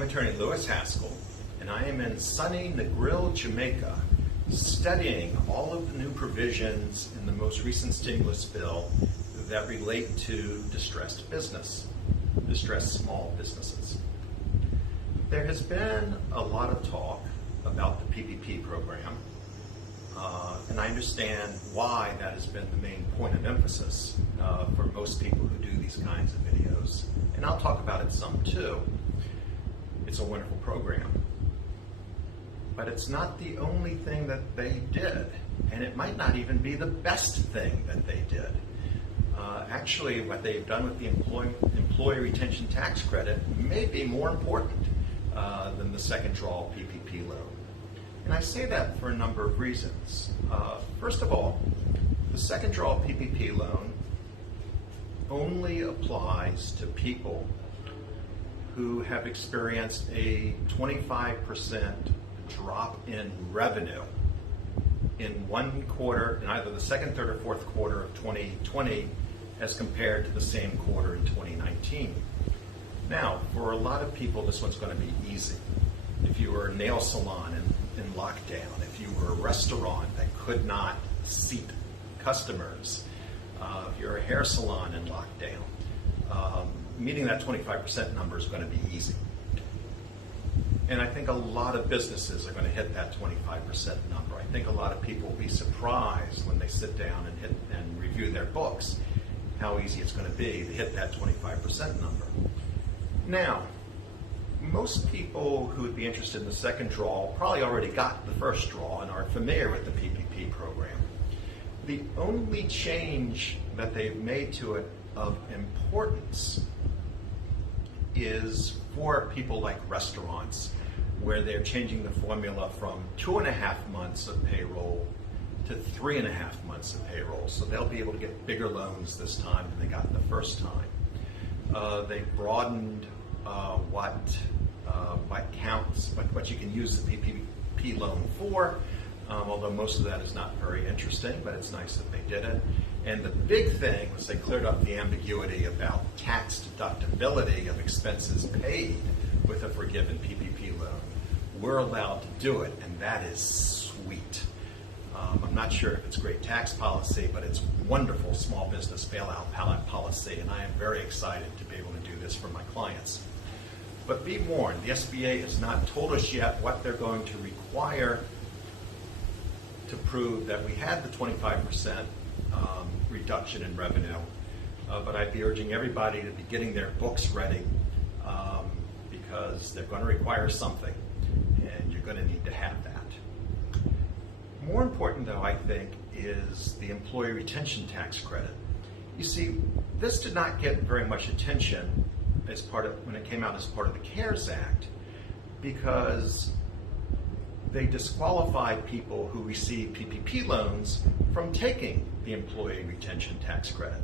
I'm Attorney Haskell, and I am in sunny Negril, Jamaica, studying all of the new provisions in the most recent stimulus bill that relate to distressed small businesses. There has been a lot of talk about the PPP program, and I understand why that has been the main point of emphasis for most people who do these kinds of videos, and I'll talk about it some too. It's a wonderful program. But it's not the only thing that they did, and it might not even be the best thing that they did. Actually, what they've done with the employee retention tax credit may be more important than the second draw PPP loan. And I say that for a number of reasons. First of all, the second draw PPP loan only applies to people who have experienced a 25% drop in revenue in one quarter, in either the second, third, or fourth quarter of 2020 as compared to the same quarter in 2019. Now, for a lot of people, this one's going to be easy. If you were a nail salon in lockdown, if you were a restaurant that could not seat customers, if you're a hair salon in lockdown, meeting that 25% number is going to be easy. And I think a lot of businesses are going to hit that 25% number. I think a lot of people will be surprised when they sit down and review their books how easy it's going to be to hit that 25% number. Now, most people who would be interested in the second draw probably already got the first draw and are familiar with the PPP program. The only change that they've made to it of importance is for people like restaurants, where they're changing the formula from 2.5 months of payroll to 3.5 months of payroll. So they'll be able to get bigger loans this time than they got the first time. They broadened what counts, what you can use the PPP loan for, although most of that is not very interesting, but it's nice that they did it. And the big thing was they cleared up the ambiguity about tax deductibility of expenses paid with a forgiven PPP loan. We're allowed to do it, and that is sweet. I'm not sure if it's great tax policy, but it's wonderful small business bailout policy, and I am very excited to be able to do this for my clients. But be warned, the SBA has not told us yet what they're going to require to prove that we had the 25% reduction in revenue, but I'd be urging everybody to be getting their books ready because they're going to require something, and you're going to need to have that. More important, though, I think, is the employee retention tax credit. You see, this did not get very much attention as when it came out as part of the CARES Act, because they disqualified people who received PPP loans from taking the employee retention tax credit.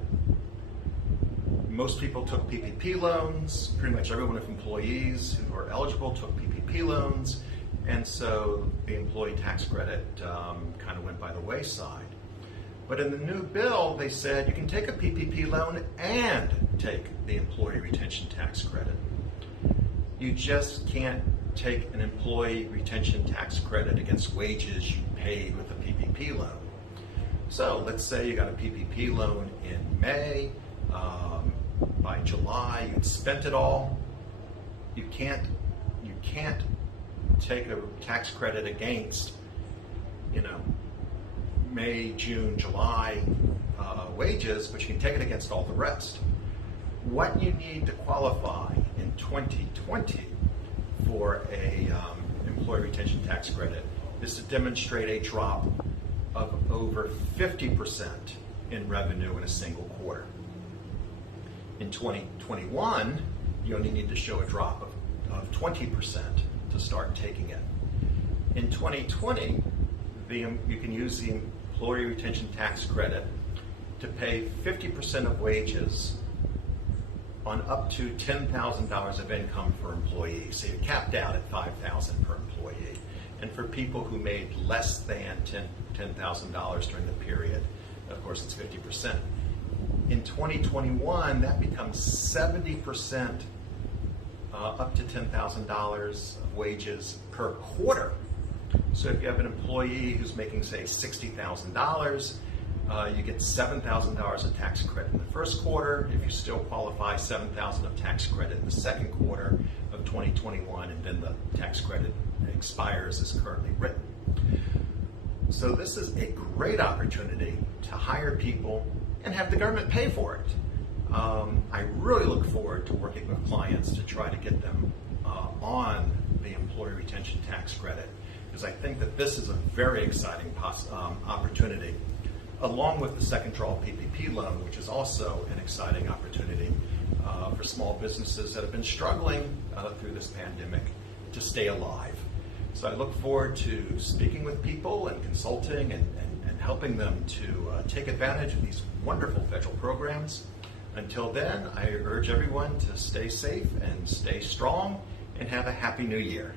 Most people took PPP loans, pretty much everyone with employees who are eligible took PPP loans, and so the employee tax credit kind of went by the wayside. But in the new bill, they said you can take a PPP loan and take the employee retention tax credit. You just can't take an employee retention tax credit against wages you paid with a PPP loan. So let's say you got a PPP loan in May, by July you'd spent it all. You can't take a tax credit against, May, June, July wages, but you can take it against all the rest. What you need to qualify in 2020 for a employee retention tax credit is to demonstrate a drop of over 50% in revenue in a single quarter. In 2021, you only need to show a drop of 20% to start taking it. In 2020, you can use the employee retention tax credit to pay 50% of wages on up to $10,000 of income for employees. So you're capped out at $5,000 per employee. And for people who made less than $10,000 during the period, of course it's 50%. In 2021, that becomes 70% up to $10,000 of wages per quarter. So if you have an employee who's making, say, $60,000, you get $7,000 of tax credit in the first quarter. If you still qualify, $7,000 of tax credit in the second quarter of 2021, and then the tax credit expires as currently written. So this is a great opportunity to hire people and have the government pay for it. I really look forward to working with clients to try to get them on the employee retention tax credit, because I think that this is a very exciting opportunity, along with the second draw PPP loan, which is also an exciting opportunity for small businesses that have been struggling through this pandemic to stay alive. So I look forward to speaking with people and consulting and helping them to take advantage of these wonderful federal programs. Until then, I urge everyone to stay safe and stay strong and have a happy new year.